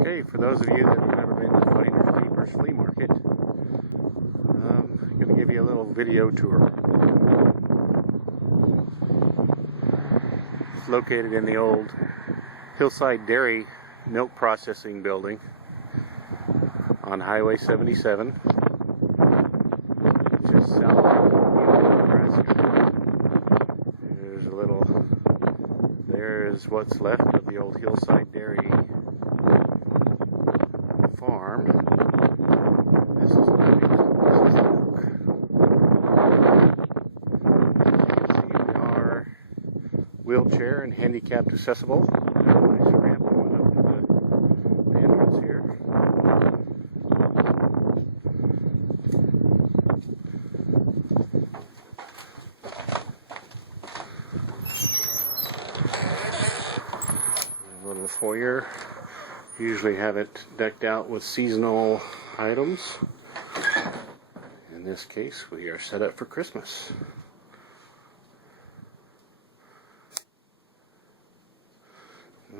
Okay, for those of you that have never been to Finders Keepers Flea Market, I'm going to give you a little video tour. It's located in the old Hillside Dairy Milk Processing Building on Highway 77, just south of Nebraska. There's what's left of the old Hillside Dairy farm. This is milk. See, we are wheelchair and handicapped accessible. There's a nice ramp going up to the entrance here. A little foyer. Usually have it decked out with seasonal items. In this case, we are set up for Christmas.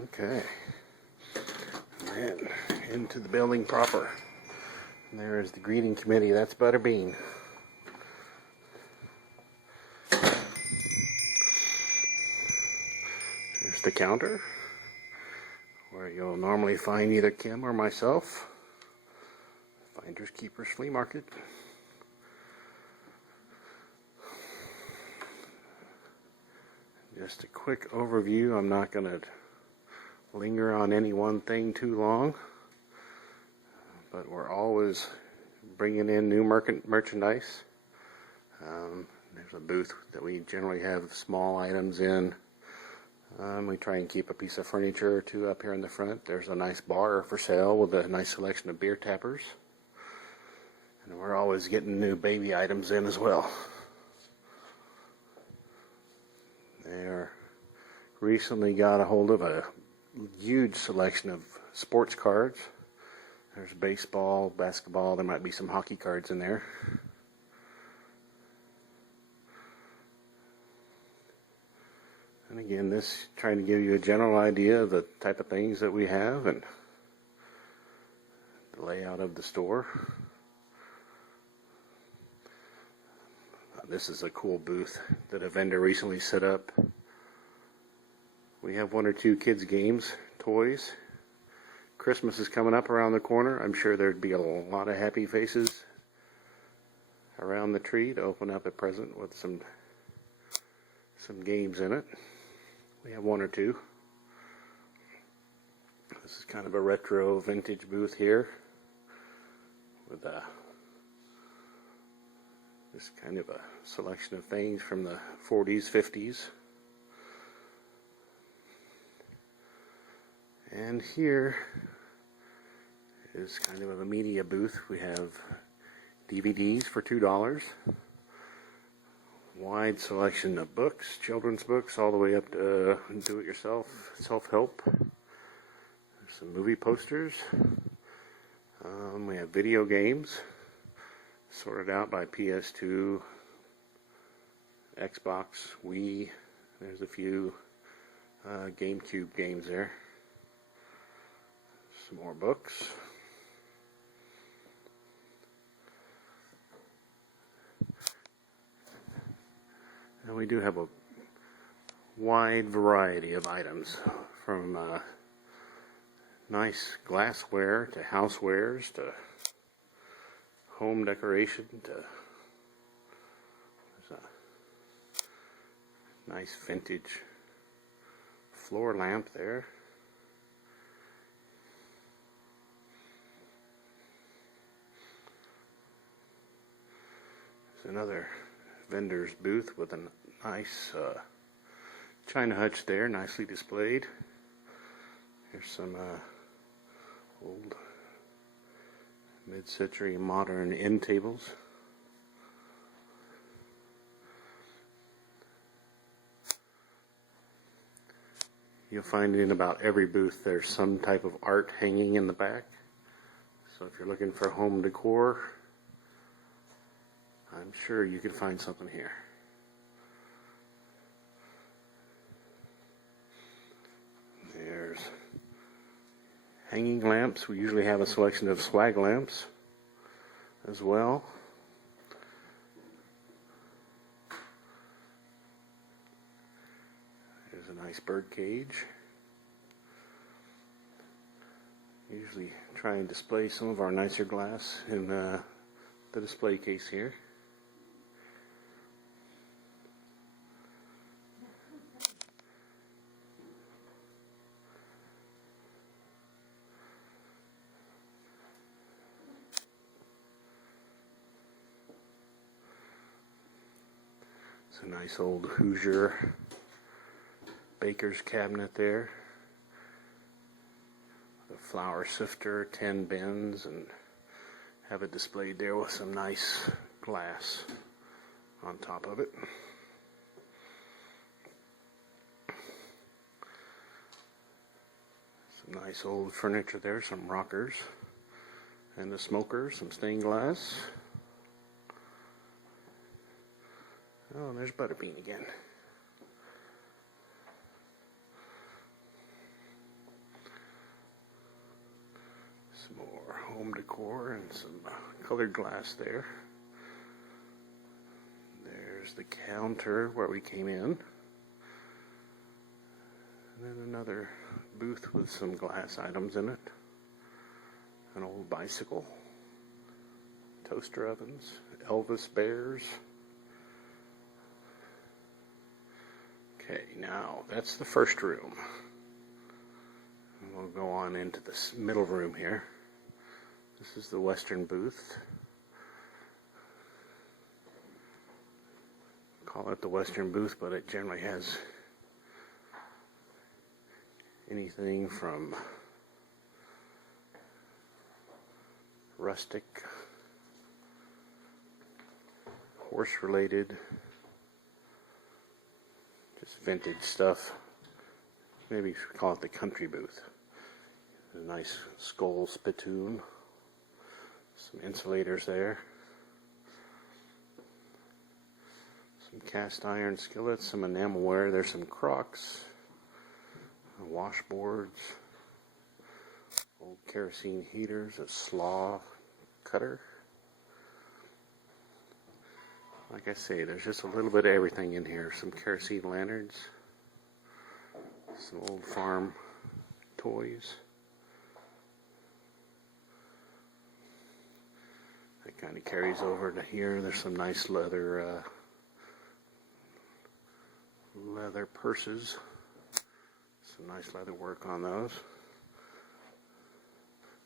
Okay. And then into the building proper. And there is the greeting committee. That's Butterbean. There's the counter, where you'll normally find either Kim or myself. Finders Keepers Flea Market. Just a quick overview. I'm not going to linger on any one thing too long, but we're always bringing in new merchandise. There's a booth that we generally have small items in. We try and keep a piece of furniture or two up here in the front. There's a nice bar for sale with a nice selection of beer tappers. And we're always getting new baby items in as well. They recently got a hold of a huge selection of sports cards. There's baseball, basketball, there might be some hockey cards in there. And again, this trying to give you a general idea of the type of things that we have and the layout of the store. This is a cool booth that a vendor recently set up. We have one or two kids' games, toys. Christmas is coming up around the corner. I'm sure there'd be a lot of happy faces around the tree to open up a present with some games in it. We have one or two. This is kind of a retro vintage booth here with this kind of a selection of things from the 40s, 50s. And here is kind of a media booth. We have DVDs for $2. Wide selection of books, children's books, all the way up to do-it-yourself, self-help. There's some movie posters. We have video games, sorted out by PS2, Xbox, Wii. There's a few GameCube games there. Some more books. And we do have a wide variety of items, from nice glassware to housewares to home decoration to there's a nice vintage floor lamp there. There's another vendor's booth with a nice china hutch there, nicely displayed. Here's some old mid-century modern end tables. You'll find in about every booth there's some type of art hanging in the back. So if you're looking for home decor, I'm sure you can find something here. There's hanging lamps. We usually have a selection of swag lamps as well. There's a nice bird cage. Usually try and display some of our nicer glass in the display case here. It's a nice old Hoosier baker's cabinet there. The flour sifter, 10 bins, and have it displayed there with some nice glass on top of it. Some nice old furniture there, some rockers, and a smoker, some stained glass. Oh, there's Butterbean again. Some more home decor and some colored glass there. There's the counter where we came in. And then another booth with some glass items in it. An old bicycle. Toaster ovens. Elvis bears. Okay, now that's the first room. We'll go on into this middle room here. This is the Western booth. Call it the Western booth, but it generally has anything from rustic, horse-related, just vintage stuff. Maybe you should call it the country booth. A nice skull spittoon. Some insulators there. Some cast iron skillets, some enamelware. There's some crocks, washboards, old kerosene heaters, a slaw cutter. Like I say, there's just a little bit of everything in here. Some kerosene lanterns, some old farm toys. That kind of carries over to here. There's some nice leather purses. Some nice leather work on those.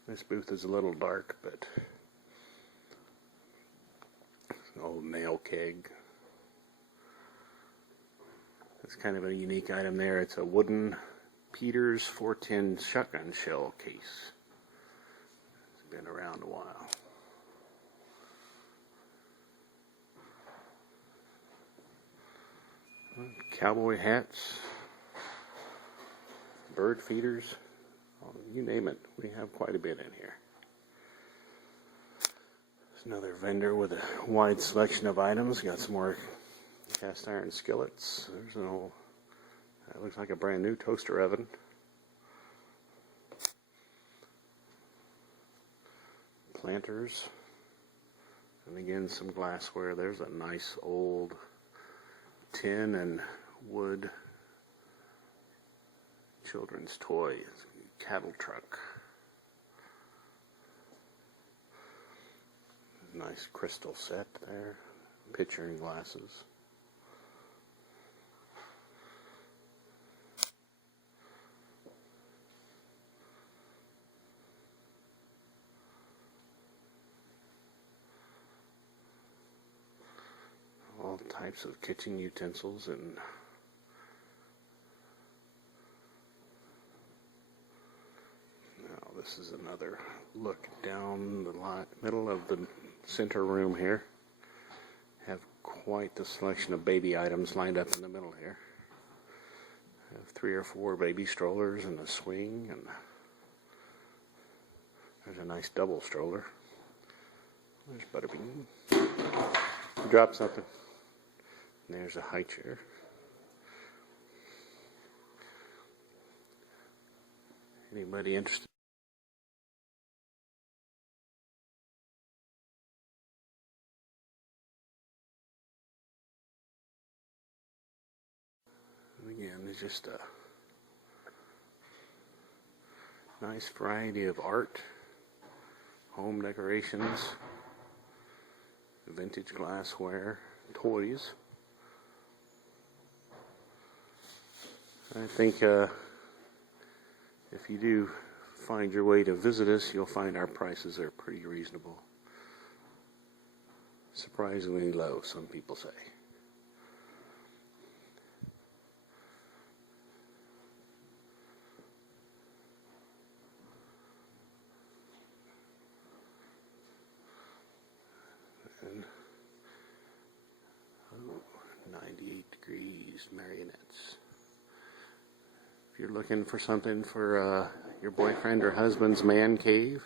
This booth is a little dark, but it's an old nail keg. It's kind of a unique item there. It's a wooden Peters 410 shotgun shell case. It's been around a while. Cowboy hats, bird feeders, you name it, we have quite a bit in here. There's another vendor with a wide selection of items. Got some more cast iron skillets. There's an old, that looks like a brand new toaster oven. Planters, and again some glassware. There's a nice old tin and wood children's toy cattle truck. Nice crystal set there, pitcher and glasses. All types of kitchen utensils and now this is another look down the middle of the center room here. Have quite the selection of baby items lined up in the middle here. Have 3 or 4 baby strollers and a swing, and there's a nice double stroller. There's Butterbean. Drop something. And there's a high chair. Anybody interested? is just a nice variety of art, home decorations, vintage glassware, toys. I think if you do find your way to visit us, you'll find our prices are pretty reasonable. Surprisingly low, some people say. And 98 degrees marionettes. If you're looking for something for your boyfriend or husband's man cave,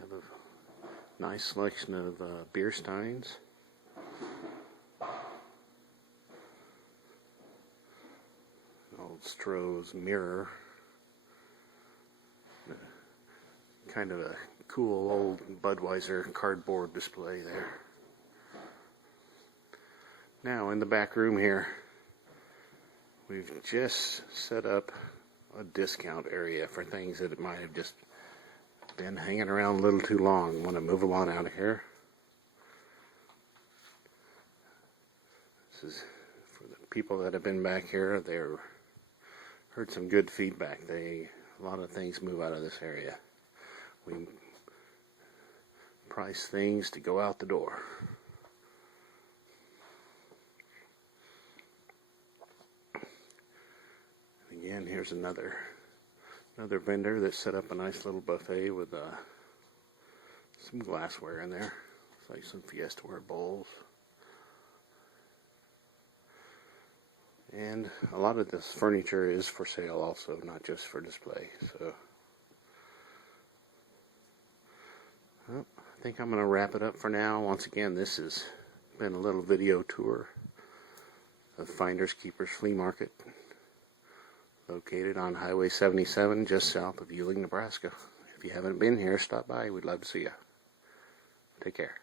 have a nice selection of beer steins. Old Stroh's mirror. Kind of a cool old Budweiser cardboard display there. Now in the back room here, we've just set up a discount area for things that might have just been hanging around a little too long. Want to move along out of here. This is for the people that have been back here. They've heard some good feedback. A lot of things move out of this area. We price things to go out the door. Again, here's another vendor that set up a nice little buffet with some glassware in there. It's like some Fiestaware bowls. And a lot of this furniture is for sale also, not just for display. So, well, I think I'm going to wrap it up for now. Once again, this has been a little video tour of Finders Keepers Flea Market, located on Highway 77 just south of Uehling, Nebraska. If you haven't been here, stop by. We'd love to see you. Take care.